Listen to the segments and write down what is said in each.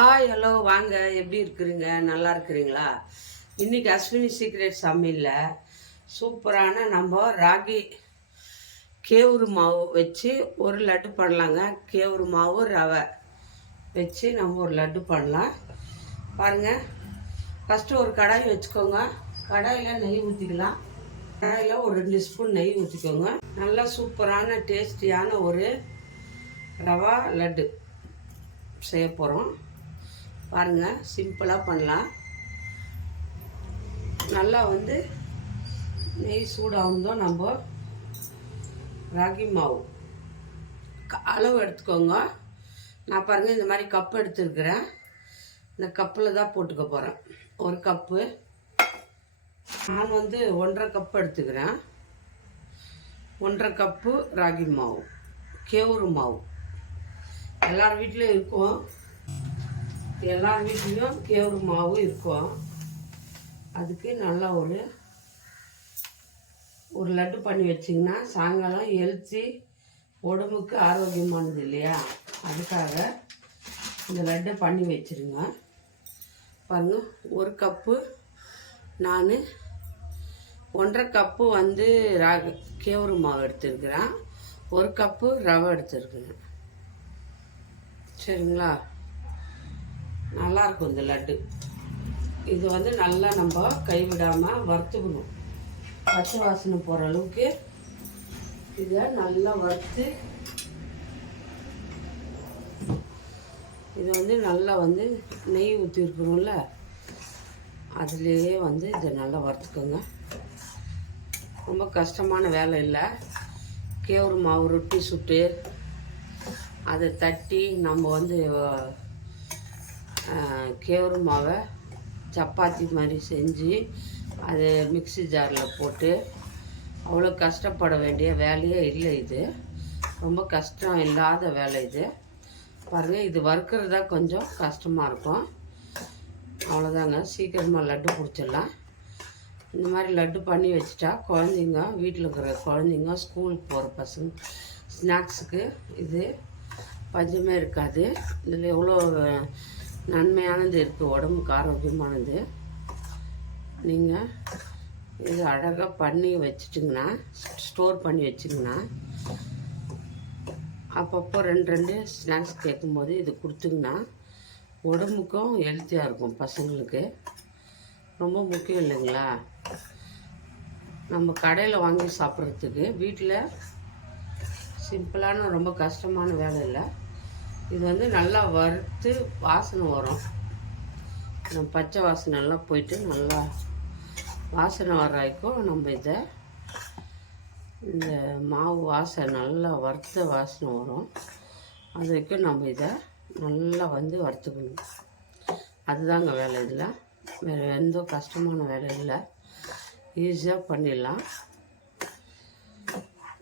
Hi hello வாங்க, எப்படி இருக்கிறீங்க? நல்லா இருக்கிறீங்களா? இன்றைக்கி அஸ்வினி சீக்ரெட் சமையலில் சூப்பரான நம்ம ராகி கேவுரு மாவு வச்சு ஒரு லட்டு பண்ணலாங்க. கேவுரு மாவு ரவை வச்சு நம்ம ஒரு லட்டு பண்ணலாம். பாருங்கள், ஃபஸ்ட்டு ஒரு கடாய் வச்சுக்கோங்க. கடாயில் நெய் ஊற்றிக்கலாம். கடாயில் ஒரு 2 ஸ்பூன் நெய் ஊற்றிக்கோங்க. நல்லா சூப்பரான டேஸ்டியான ஒரு ரவா லட்டு செய்ய போகிறோம். பாருங்கள், சிம்பிளாக பண்ணலாம். நல்லா நெய் சூடாகும்போது நம்ம ராகி மாவு அளவு எடுத்துக்கோங்க. நான் பாருங்கள் இந்த மாதிரி கப்பு எடுத்துருக்கிறேன். இந்த கப்பில் தான் போட்டுக்க போகிறேன். ஒரு கப்பு நான் 1.5 கப்பு எடுத்துக்கிறேன். 1.5 கப்பு ராகி மாவு, கேவுரு மாவு எல்லார் வீட்லேயும் இருக்கும். எல்லார் வீட்லேயும் கேவுரு மாவு இருக்கும். அதுக்கு நல்லா ஒரு லட்டு பண்ணி வச்சிங்கன்னா சாயங்காலம் ஹெல்த்தி, உடம்புக்கு ஆரோக்கியமானது இல்லையா? அதுக்காக இந்த லட்டை பண்ணி வச்சுருங்க. பாருங்கள், ஒரு கப்பு நான் 1.5 கப்பு ராகி கேவுரு மாவு எடுத்துருக்கிறேன். ஒரு கப்பு ரவை எடுத்துருக்குறேன். சரிங்களா? நல்லாயிருக்கும் இந்த லட்டு. இது நல்லா நம்ம கைவிடாமல் வறுத்துக்கணும். பச்சை வாசனை போகிற அளவுக்கு இதை நல்லா வறுத்து இது நல்லா நெய் ஊற்றிருக்கணும்ல, அதுலேயே இதை நல்லா வறுத்துக்கோங்க. ரொம்ப கஷ்டமான வேலை இல்லை. கேவுரு மாவு ரொட்டி சுட்டு அதை தட்டி நம்ம கேவுரு மாவை சப்பாத்தி மாதிரி செஞ்சு அது மிக்ஸி ஜாரில் போட்டு அவ்வளோ கஷ்டப்பட வேண்டிய வேலையே இல்லை. இது ரொம்ப கஷ்டம் இல்லாத வேலை இது. பாருங்கள், இது வறுக்கிறது தான் கொஞ்சம் கஷ்டமாக இருக்கும். அவ்வளோதாங்க, சீக்கிரமாக லட்டு பிடிச்சிடலாம். இந்த மாதிரி லட்டு பண்ணி வச்சுட்டா குழந்தைங்க, வீட்டில் இருக்கிற குழந்தைங்க, ஸ்கூலுக்கு போகிற பசங்க ஸ்நாக்ஸுக்கு இது பஞ்சமே இருக்காது. இதில் எவ்வளோ நன்மையானது இருக்குது, உடம்புக்கு ஆரோக்கியமானது. நீங்கள் இது அழகாக பண்ணி வச்சுட்டிங்கன்னா, ஸ்டோர் பண்ணி வச்சிங்கன்னா அப்பப்போ 2 ஸ்நாக்ஸ் கேட்கும்போது இது கொடுத்திங்கன்னா உடம்புக்கும் ஹெல்த்தியாக இருக்கும். பசங்களுக்கு ரொம்ப முக்கியம் இல்லைங்களா? நம்ம கடையில் வாங்கி சாப்பிட்றதுக்கு வீட்டில் சிம்பிளான ரொம்ப கஷ்டமான வேலை இல்லை. இது நல்லா வறுத்து வாசனை வரும். நம்ம பச்சை வாசனை எல்லாம் போயிட்டு நல்லா வாசனை வர்ற வரைக்கும் நம்ம இந்த மாவு வாசனை நல்லா வறுத்த வாசனை வரும். அது வரைக்கும் நம்ம இதை நல்லா வறுத்துக்கணும். அதுதாங்க வேலை. இதில் வேறு எந்த கஷ்டமான வேலை இல்லை. ஈஸியாக பண்ணிடலாம்.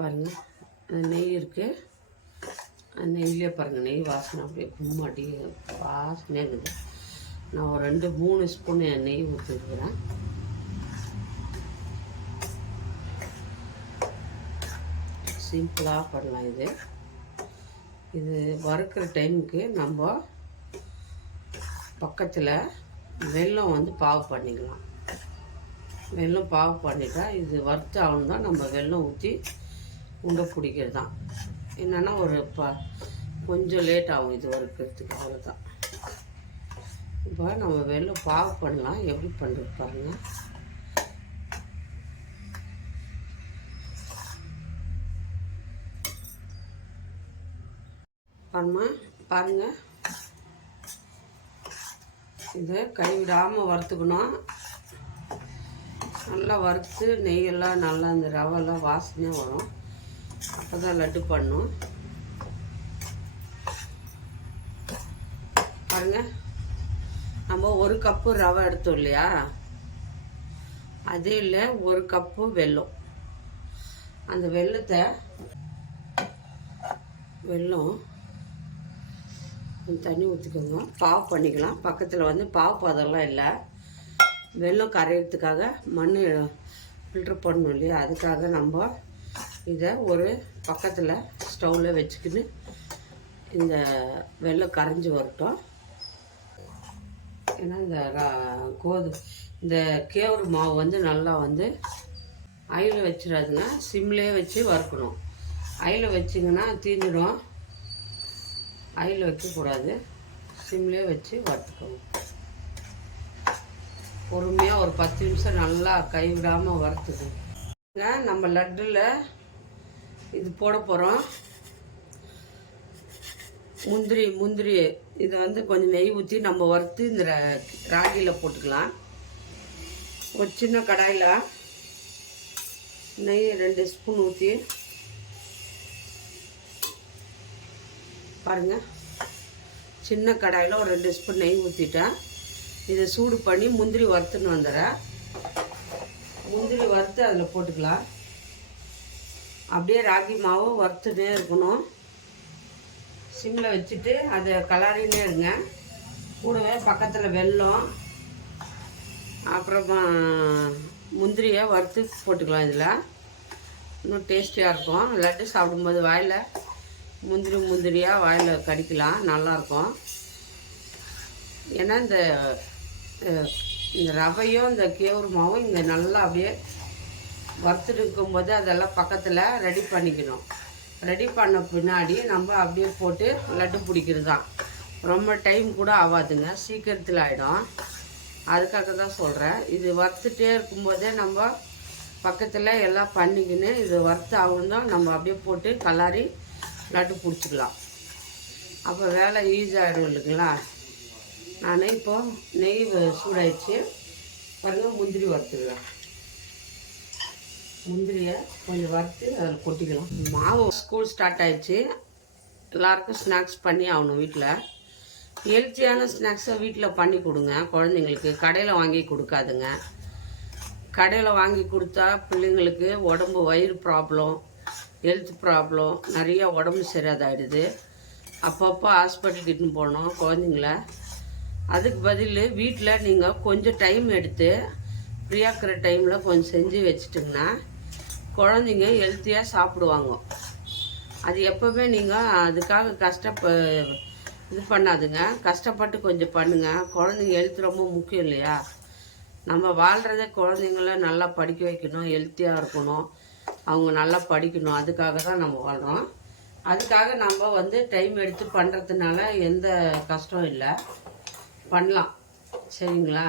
பாருங்கள், நெய் இருக்குது. நெய்லேயே பாருங்கள், நெய் வாசனை அப்படியே கும்மாட்டி வாசனையாக இருக்குது. நான் ஒரு 2-3 ஸ்பூன் நெய் ஊற்றிருக்கிறேன். சிம்பிளாக பண்ணலாம். இது வறுக்கிற டைமுக்கு நம்ம பக்கத்தில் வெல்லம் பாவு பண்ணிக்கலாம். வெல்லம் பாவு பண்ணிட்டா இது வறுத்து ஆகணும் தான் நம்ம வெல்லம் ஊற்றி உண்டை பிடிக்கிறது தான். என்னென்னா கொஞ்சம் லேட் ஆகும் இது வறுக்கிறதுக்கு, அவ்வளோதான். இப்போ நம்ம வெல்லம் பாவு பண்ணலாம். எப்படி பண்ணுறது பாருங்கள். பாருங்கள், இதை கைவிடாமல் வறுத்துக்கணும். நல்லா வறுத்து நெய்யெல்லாம் நல்லா இந்த ரவெல்லாம் வாசனையாக வரும். அப்போ தான் லட்டு பண்ணும். பாருங்கள், நம்ம 1 கப்பு ரவை எடுத்தோம் இல்லையா? அதே இல்லை 1 கப்பு வெல்லம். அந்த வெல்லம் தண்ணி ஊற்றிக்கோங்க. பாவு பண்ணிக்கலாம். பக்கத்தில் பாவு பதம்லாம் இல்லை. வெல்லம் கரையிறதுக்காக மண் ஃபில்ட்ரு பண்ணணும் இல்லையா? அதுக்காக நம்ம இதை ஒரு பக்கத்தில் ஸ்டவ்வில் வச்சுக்கின்னு இந்த வெல்லம் கரைஞ்சி வரட்டும். ஏன்னா இந்த கேவுரு மாவு வந்து நல்லா வந்து ஆயிலில் வச்சிடாதுங்க, சிம்லேயே வச்சு வறுக்கணும். ஆயிலில் வச்சிங்கன்னா தீந்துடும். ஆயிலில் வைக்கக்கூடாது, சிம்லேயே வச்சு வறுத்துக்கணும். பொறுமையாக ஒரு 10 நிமிஷம் நல்லா கைவிடாமல் வறுத்துக்கணும். நம்ம லட்டில் இது போட போகிறோம். முந்திரி இதை வந்து கொஞ்சம் நெய் ஊற்றி நம்ம வறுத்து இந்த ராகியில் போட்டுக்கலாம். ஒரு சின்ன கடாயில் நெய் 2 ஸ்பூன் ஊற்றி பாருங்கள். சின்ன கடாயில் ஒரு 2 ஸ்பூன் நெய் ஊற்றிட்டேன். இதை சூடு பண்ணி முந்திரி வறுத்துன்னு வந்துடுறேன். முந்திரி வறுத்து அதில் போட்டுக்கலாம். அப்படியே ராகி மாவு வறுத்துட்டே இருக்கணும். சிம்மில் வச்சுட்டு அதை கலாரினே இருங்க. கூடவே பக்கத்தில் வெல்லம், அப்புறமா முந்திரியை வறுத்து போட்டுக்கலாம். இதில் இன்னும் டேஸ்டியாக இருக்கும். லட்டு சாப்பிடும்போது வாயில் முந்திரியாக வாயில் கடிக்கலாம், நல்லாயிருக்கும். ஏன்னா இந்த ரவையும் இந்த கேவுரு மாவும் இங்கே நல்லா அப்படியே வறுத்துட்டு இருக்கும்போது அதெல்லாம் பக்கத்தில் ரெடி பண்ணிக்கணும். ரெடி பண்ண பின்னாடி நம்ம அப்படியே போட்டு லட்டு பிடிக்கிறது தான். ரொம்ப டைம் கூட ஆகாதுங்க, சீக்கிரத்தில் ஆகிடும். அதுக்காக தான் சொல்கிறேன். இது வறுத்துட்டே இருக்கும்போதே நம்ம பக்கத்தில் எல்லாம் பண்ணிக்கின்னு இது வறுத்து ஆகணும். நம்ம அப்படியே போட்டு கலாரி லட்டு பிடிச்சிக்கலாம். அப்போ வேலை ஈஸியாகிடும் இல்லைங்களா. நான் இப்போது நெய் சூடாயிடுச்சு பாருங்கள். முந்திரி வறுத்துக்கலாம். முந்திரியை கொஞ்சம் வறுத்து அதில் கொட்டிக்கலாம். மாவு ஸ்கூல் ஸ்டார்ட் ஆகிடுச்சு. எல்லாருக்கும் ஸ்நாக்ஸ் பண்ணி ஆகணும். வீட்டில் ஹெல்த்தியான ஸ்நாக்ஸை வீட்டில் பண்ணி கொடுங்க குழந்தைங்களுக்கு. கடையில் வாங்கி கொடுக்காதுங்க. கடையில் வாங்கி கொடுத்தா பிள்ளைங்களுக்கு உடம்பு வயிறு ப்ராப்ளம், ஹெல்த் ப்ராப்ளம், நிறையா உடம்பு சரியாதாகிடுது. அப்பப்போ ஹாஸ்பிட்டலுக்கு இட்டுன்னு போகணும் குழந்தைங்கள. அதுக்கு பதில் வீட்டில் நீங்கள் கொஞ்சம் டைம் எடுத்து ஃப்ரீயாக இருக்கிற டைமில் கொஞ்சம் செஞ்சு வச்சுட்டிங்கன்னா குழந்தைங்க ஹெல்த்தியாக சாப்பிடுவாங்க. அது எப்போவுமே நீங்கள் அதுக்காக இது பண்ணாதுங்க. கஷ்டப்பட்டு கொஞ்சம் பண்ணுங்கள். குழந்தைங்க ஹெல்த் ரொம்ப முக்கியம் இல்லையா. நம்ம வாழ்கிறதே குழந்தைங்கள நல்லா படிக்க வைக்கணும், ஹெல்த்தியாக இருக்கணும், அவங்க நல்லா படிக்கணும். அதுக்காக தான் நம்ம வாழ்கிறோம். அதுக்காக நம்ம வந்து டைம் எடுத்து பண்ணுறதுனால எந்த கஷ்டம் இல்லை, பண்ணலாம். சரிங்களா,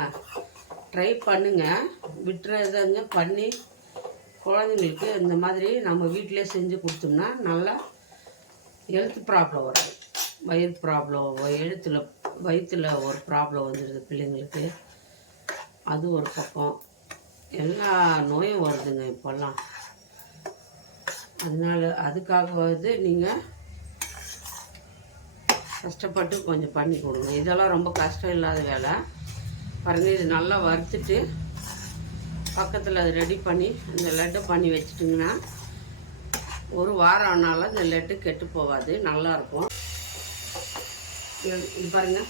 ட்ரை பண்ணுங்கள். விட்டுறதுங்க பண்ணி குழந்தைங்களுக்கு இந்த மாதிரி நம்ம வீட்டிலே செஞ்சு கொடுத்தோம்னா நல்லா ஹெல்த் ப்ராப்ளம் வரும். வயிறு ப்ராப்ளம், வயிற்றில் ஒரு ப்ராப்ளம் வந்துடுது பிள்ளைங்களுக்கு. அது ஒரு பக்கம். எல்லா நோயும் வருதுங்க இப்போல்லாம். அதுக்காக வந்து நீங்கள் கஷ்டப்பட்டு கொஞ்சம் பண்ணி கொடுங்க. இதெல்லாம் ரொம்ப கஷ்டம் இல்லாத வேலை. பாருங்கள், இது நல்லா வறுத்துட்டு பக்கத்தில் அதை ரெடி பண்ணி இந்த லட்டு பண்ணி வச்சுட்டிங்கன்னா ஒரு வாரம் ஆனாலும் இந்த லட்டு கெட்டு போகாது, நல்லாயிருக்கும். இது பாருங்கள்,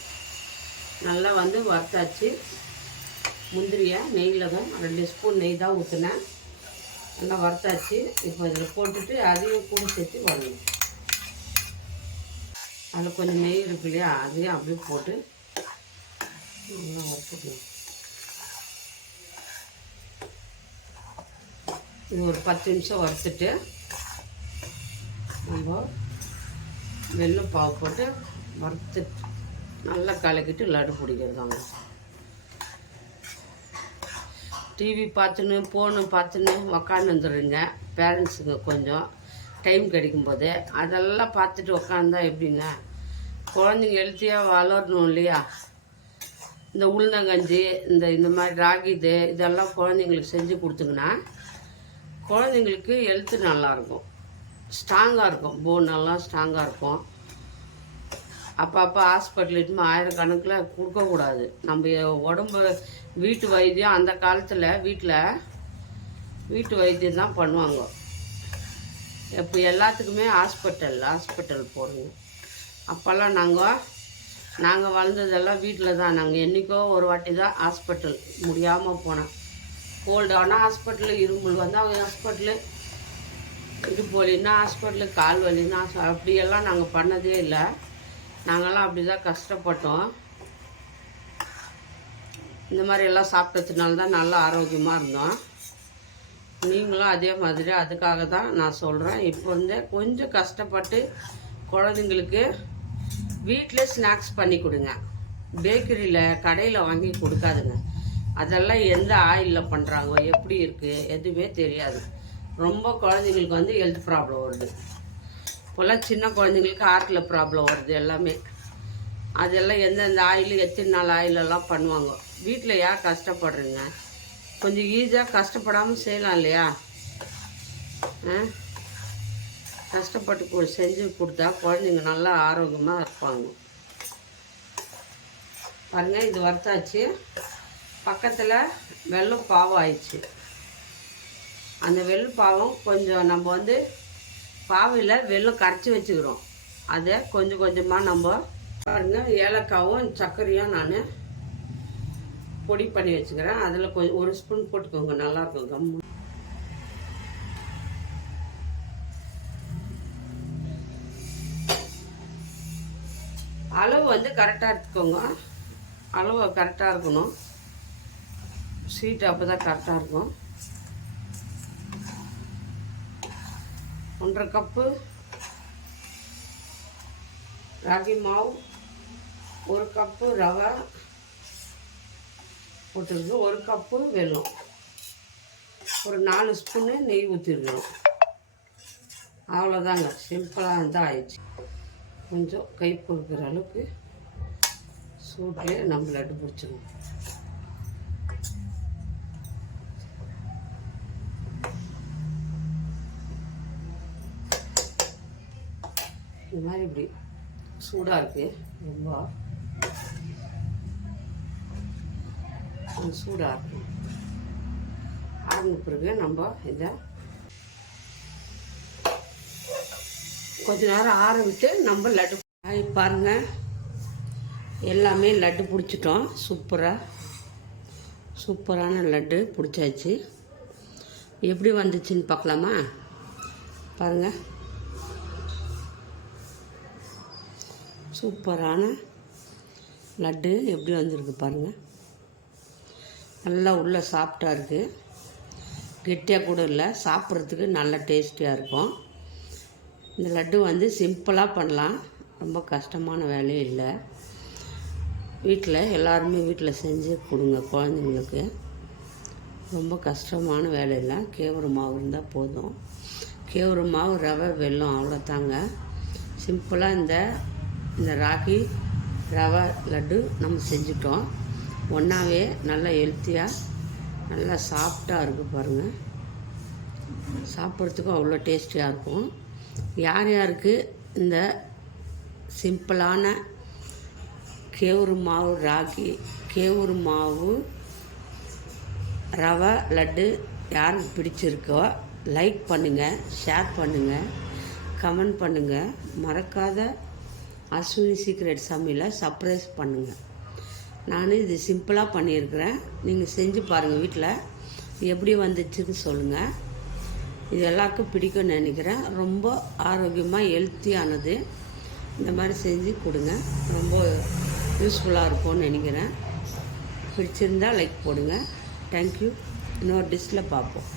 நல்லா வந்து வறுத்தாச்சு. முந்திரியை நெய்யில் தான் 2 ஸ்பூன் நெய் தான் ஊற்றினேன். நல்லா வறுத்தாச்சு. இப்போ இதில் போட்டுட்டு அதையும் கூட சேர்த்து வரணும். அதில் கொஞ்சம் நெய் இருக்கு இல்லையா, அதையும் அப்படியே போட்டு நல்லா வறுத்துக்கணும். இது ஒரு 10 நிமிஷம் வறுத்துட்டு நம்ம வெல்லம் பாவு போட்டு வறுத்து நல்லா கலக்கிட்டு லட்டு பிடிக்கிறதாங்க. டிவி பார்த்துன்னு ஃபோனு பார்த்துன்னு உக்காந்து வந்துடுறீங்க பேரண்ட்ஸுங்க. கொஞ்சம் டைம் கிடைக்கும்போது அதெல்லாம் பார்த்துட்டு உக்காந்தா எப்படிங்க குழந்தைங்க ஹெல்த்தியாக வளரணும் இல்லையா. இந்த உளுந்தங்கஞ்சி, இந்த மாதிரி ராகி இதெல்லாம் குழந்தைங்களுக்கு செஞ்சு கொடுத்தீங்கன்னா குழந்தைங்களுக்கு ஹெல்த்து நல்லாயிருக்கும், ஸ்ட்ராங்காக இருக்கும், போனெல்லாம் ஸ்ட்ராங்காக இருக்கும். அப்பப்போ ஹாஸ்பிட்டலுக்கு ஆயிரக்கணக்கில் கொடுக்கக்கூடாது. நம்ம உடம்பு வீட்டு வைத்தியம் அந்த காலத்தில் வீட்டு வைத்தியம் தான் பண்ணுவாங்க. இப்போ எல்லாத்துக்குமே ஹாஸ்பிட்டல் போடுங்க. அப்போல்லாம் நாங்கள் வளர்ந்ததெல்லாம் வீட்டில் தான். நாங்கள் என்றைக்கோ ஒரு வாட்டி தான் ஹாஸ்பிட்டல் முடியாமல் போனோம். கோல்டு ஆனால் ஹாஸ்பிட்டலு, இருமல் வந்தால் ஹாஸ்பிட்டலு, இடுப்பு வலின்னா ஹாஸ்பிட்டலு, கால் வலின்னா அப்படியெல்லாம் நாங்கள் பண்ணதே இல்லை. நாங்கள்லாம் அப்படி தான் கஷ்டப்பட்டோம். இந்த மாதிரி எல்லாம் சாப்பிட்டதுனால தான் நல்லா ஆரோக்கியமாக இருந்தோம். நீங்களும் அதே மாதிரி, அதுக்காக தான் நான் சொல்கிறேன். இப்போ வந்து கொஞ்சம் கஷ்டப்பட்டு குழந்தைங்களுக்கு வீட்டில் ஸ்நாக்ஸ் பண்ணி கொடுங்க. பேக்கரியில் கடையில் வாங்கி கொடுக்காதுங்க. அதெல்லாம் எந்த ஆயிலில் பண்ணுறாங்க, எப்படி இருக்குது எதுவுமே தெரியாது. ரொம்ப குழந்தைங்களுக்கு வந்து ஹெல்த் ப்ராப்ளம் வருது. இப்போல்லாம் சின்ன குழந்தைங்களுக்கு ஹார்ட்டில் ப்ராப்ளம் வருது எல்லாமே. அதெல்லாம் எந்தெந்த ஆயில் எத்தனை நாள் ஆயிலெல்லாம் பண்ணுவாங்க. வீட்டில் ஏன் கஷ்டப்படுறீங்க? கொஞ்சம் ஈஸியாக கஷ்டப்படாமல் செய்யலாம் இல்லையா? கஷ்டப்பட்டு செஞ்சு கொடுத்தா குழந்தைங்க நல்லா ஆரோக்கியமாக இருப்பாங்க. பாருங்கள், இது வறுத்தாச்சு. பக்கத்தில் வெல்லம் பாவம் ஆயிடுச்சு. அந்த வெல்லம் பாவம் கொஞ்சம் நம்ம வந்து பாவில் வெல்லம் கரைச்சி வச்சுக்கிறோம். அதை கொஞ்சம் கொஞ்சமாக நம்ம பாருங்கள், ஏலக்காவும் சர்க்கரையும் நான் பொடி பண்ணி வச்சுக்கிறேன். அதில் கொஞ்சம் 1 ஸ்பூன் போட்டுக்கோங்க, நல்லாயிருக்கும். கம்மு அளவு வந்து கரெக்டாக எடுத்துக்கோங்க. அளவு கரெக்டாக இருக்கணும். ஸ்வீட் அப்போ தான் கரெக்டாக இருக்கும். 1.5 கப்பு ராகி மாவு, 1 கப்பு ரவை போட்டுருக்கு, 1 கப்பு வெல்லம், ஒரு 4 ஸ்பூனு நெய் ஊற்றிருக்கணும். அவ்வளோதாங்க, சிம்பிளாக இருந்தால் ஆயிடுச்சு. கொஞ்சம் கை பொறுக்கிற அளவுக்கு சூட்லேயே நம்ம லட்டு பிடிச்சிடணும். இந்த மாதிரி இப்படி சூடாக இருக்குது, ரொம்ப சூடாக இருக்கும். ஆறுன பிறகு நம்ம இதை கொஞ்ச நேரம் ஆற விட்டு நம்ம லட்டு பாருங்கள், எல்லாமே லட்டு பிடிச்சிட்டோம். சூப்பரான லட்டு பிடிச்சாச்சு. எப்படி வந்துச்சுன்னு பார்க்கலாமா? பாருங்கள், சூப்பரான லட்டு எப்படி வந்திருக்கு பாருங்கள். நல்லா உள்ளே சாஃப்டாக இருக்குது, கெட்டியாக கூட இல்லை, சாப்பிட்றதுக்கு நல்ல டேஸ்டியாக இருக்கும். இந்த லட்டு வந்து சிம்பிளாக பண்ணலாம், ரொம்ப கஷ்டமான வேலையும் இல்லை. வீட்டில் எல்லாருமே வீட்டில் செஞ்சு கொடுங்க குழந்தைங்களுக்கு. ரொம்ப கஷ்டமான வேலை இல்லை. கேவுரு மாவு இருந்தால் போதும். கேவுரு மாவு, ரவை, வெல்லம், அவ்வளோதாங்க. சிம்பிளாக இந்த ராகி ரவை லட்டு நம்ம செஞ்சுட்டோம். ஒன்றாவே நல்லா ஹெல்த்தியாக நல்லா சாஃப்டாக இருக்குது பாருங்கள். சாப்பிட்றதுக்கும் அவ்வளோ டேஸ்டியாக இருக்கும். யார் யாருக்கு இந்த சிம்பிளான கேவுரு மாவு ரவை லட்டு யாருக்கு பிடிச்சிருக்கோ லைக் பண்ணுங்கள், ஷேர் பண்ணுங்கள், கமெண்ட் பண்ணுங்கள். மறக்காத அஸ்வினி சீக்ரெட் சமையலை சர்ப்ரைஸ் பண்ணுங்கள். நான் இது சிம்பிளாக பண்ணியிருக்கிறேன். நீங்கள் செஞ்சு பாருங்கள் வீட்டில், எப்படி வந்துச்சுன்னு சொல்லுங்கள். இது எல்லாருக்கும் பிடிக்கும்னு நினைக்கிறேன். ரொம்ப ஆரோக்கியமாக ஹெல்த்தியானது. இந்த மாதிரி செஞ்சு கொடுங்க, ரொம்ப யூஸ்ஃபுல்லாக இருக்கும்னு நினைக்கிறேன். பிடிச்சிருந்தால் லைக் போடுங்க. தேங்க்யூ. இன்னொரு டிஷ்ஷில் பார்ப்போம்.